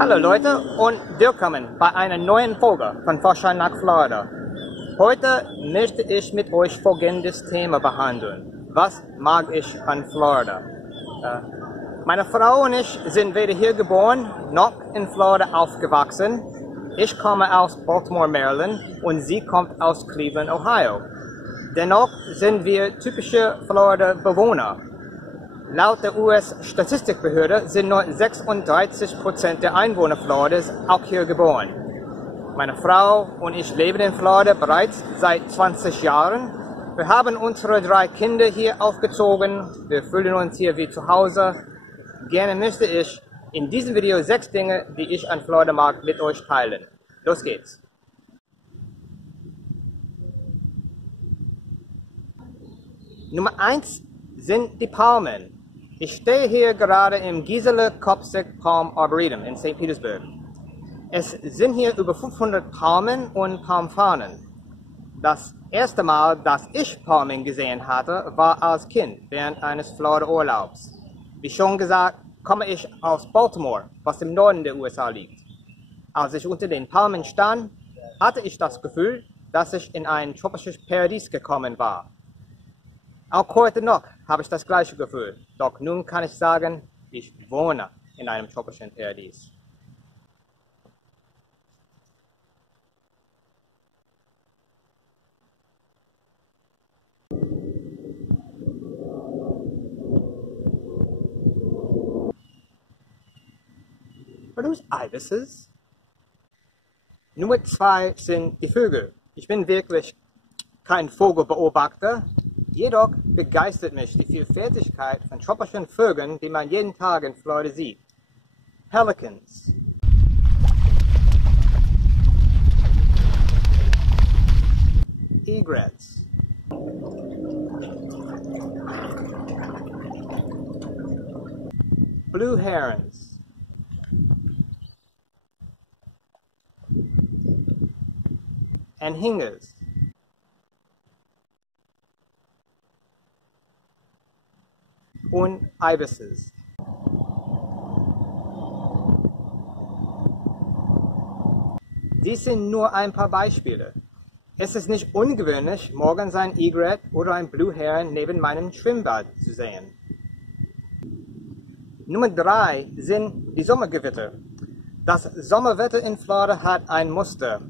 Hallo Leute und willkommen bei einer neuen Folge von Forschern nach Florida. Heute möchte ich mit euch folgendes Thema behandeln. Was mag ich an Florida? Meine Frau und ich sind weder hier geboren noch in Florida aufgewachsen. Ich komme aus Baltimore, Maryland und sie kommt aus Cleveland, Ohio. Dennoch sind wir typische Florida-Bewohner. Laut der US-Statistikbehörde sind nur 36% der Einwohner Floridas auch hier geboren. Meine Frau und ich leben in Florida bereits seit 20 Jahren. Wir haben unsere 3 Kinder hier aufgezogen. Wir fühlen uns hier wie zu Hause. Gerne möchte ich in diesem Video 6 Dinge, die ich an Florida mag, mit euch teilen. Los geht's! Nummer 1 sind die Palmen. Ich stehe hier gerade im Gisela Copsic Palm Arboretum in St. Petersburg. Es sind hier über 500 Palmen und Palmfarnen. Das erste Mal, dass ich Palmen gesehen hatte, war als Kind während eines Florida-Urlaubs. Wie schon gesagt, komme ich aus Baltimore, was im Norden der USA liegt. Als ich unter den Palmen stand, hatte ich das Gefühl, dass ich in ein tropisches Paradies gekommen war. Auch heute noch habe ich das gleiche Gefühl, doch nun kann ich sagen, ich wohne in einem tropischen Paradies. Are those ibises? Nummer 2 sind die Vögel. Ich bin wirklich kein Vogelbeobachter. Jedoch begeistert mich die Vielfältigkeit von tropischen Vögeln, die man jeden Tag in Florida sieht. Pelicans, Egrets, Blue Herons, Anhingas, und Ibises. Dies sind nur ein paar Beispiele. Es ist nicht ungewöhnlich, morgens ein Egret oder ein Blue Heron neben meinem Schwimmbad zu sehen. Nummer 3 sind die Sommergewitter. Das Sommerwetter in Florida hat ein Muster.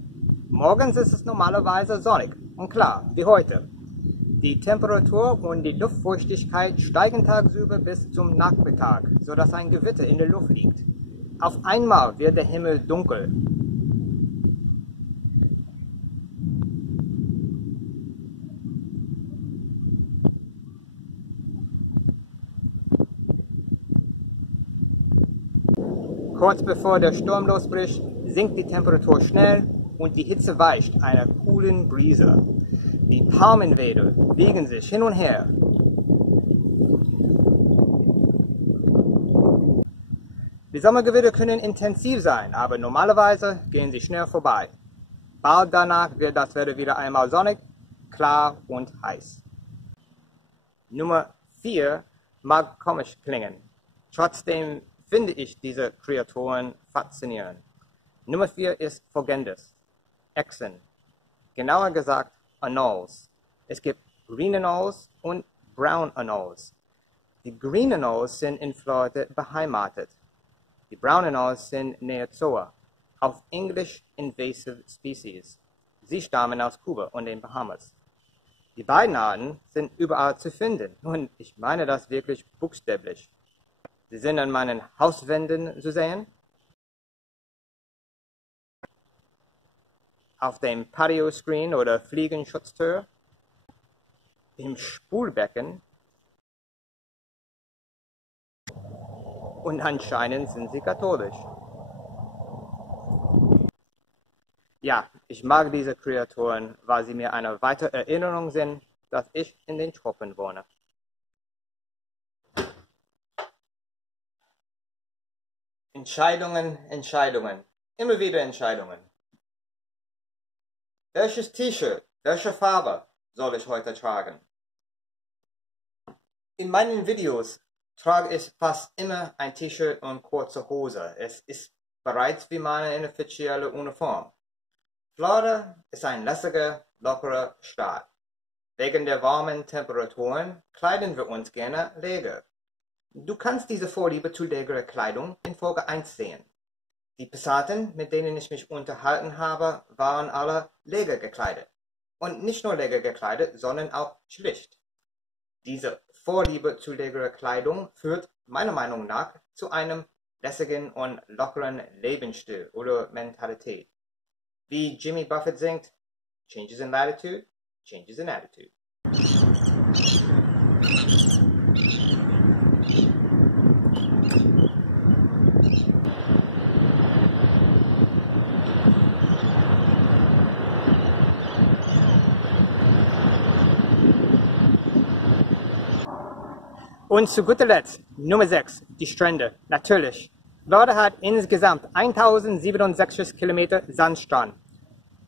Morgens ist es normalerweise sonnig und klar, wie heute. Die Temperatur und die Luftfeuchtigkeit steigen tagsüber bis zum Nachmittag, sodass ein Gewitter in der Luft liegt. Auf einmal wird der Himmel dunkel. Kurz bevor der Sturm losbricht, sinkt die Temperatur schnell und die Hitze weicht einer coolen Brise. Die Palmenwedel bewegen sich hin und her. Die Sommergewitter können intensiv sein, aber normalerweise gehen sie schnell vorbei. Bald danach wird das Wetter wieder einmal sonnig, klar und heiß. Nummer 4 mag komisch klingen. Trotzdem finde ich diese Kreaturen faszinierend. Nummer 4 ist folgendes: Echsen. Genauer gesagt Anoles. Es gibt Green Anoles und Brown Anoles. Die Green Anoles sind in Florida beheimatet. Die Brown Anoles sind Neozoa, auf Englisch Invasive Species. Sie stammen aus Kuba und den Bahamas. Die beiden Arten sind überall zu finden und ich meine das wirklich buchstäblich. Sie sind an meinen Hauswänden zu sehen, auf dem Patio-Screen oder Fliegenschutztür, im Spülbecken und anscheinend sind sie katholisch. Ja, ich mag diese Kreaturen, weil sie mir eine weitere Erinnerung sind, dass ich in den Tropen wohne. Entscheidungen, Entscheidungen, immer wieder Entscheidungen. Welches T-Shirt, welche Farbe soll ich heute tragen? In meinen Videos trage ich fast immer ein T-Shirt und kurze Hose. Es ist bereits wie meine inoffizielle Uniform. Florida ist ein lässiger, lockerer Staat. Wegen der warmen Temperaturen kleiden wir uns gerne leger. Du kannst diese Vorliebe zu legerer Kleidung in Folge 1 sehen. Die Passanten, mit denen ich mich unterhalten habe, waren alle leger gekleidet. Und nicht nur leger gekleidet, sondern auch schlicht. Diese Vorliebe zu legerer Kleidung führt meiner Meinung nach zu einem lässigen und lockeren Lebensstil oder Mentalität. Wie Jimmy Buffett singt, changes in latitude, changes in attitude. Und zu guter Letzt, Nummer 6, die Strände. Natürlich. Florida hat insgesamt 1067 Kilometer Sandstrand.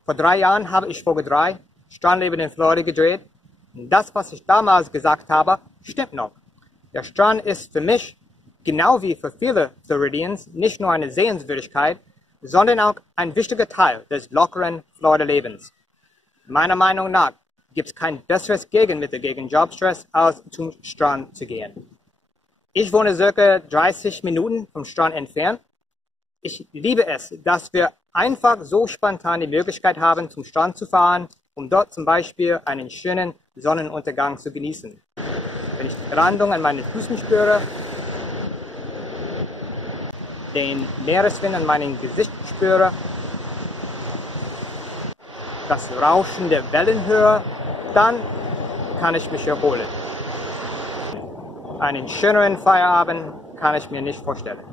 Vor 3 Jahren habe ich Folge 3, Strandleben in Florida, gedreht. Das, was ich damals gesagt habe, stimmt noch. Der Strand ist für mich, genau wie für viele Floridians, nicht nur eine Sehenswürdigkeit, sondern auch ein wichtiger Teil des lockeren Florida-Lebens. Meiner Meinung nach gibt es kein besseres Gegenmittel gegen Jobstress, als zum Strand zu gehen. Ich wohne circa 30 Minuten vom Strand entfernt. Ich liebe es, dass wir einfach so spontan die Möglichkeit haben, zum Strand zu fahren, um dort zum Beispiel einen schönen Sonnenuntergang zu genießen. Wenn ich die Brandung an meinen Füßen spüre, den Meereswind an meinem Gesicht spüre, das Rauschen der Wellen höre, dann kann ich mich erholen. Einen schöneren Feierabend kann ich mir nicht vorstellen.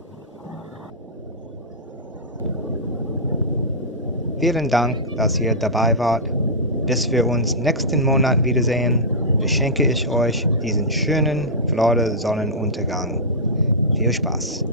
Vielen Dank, dass ihr dabei wart. Bis wir uns nächsten Monat wiedersehen, beschenke ich euch diesen schönen Florida Sonnenuntergang. Viel Spaß!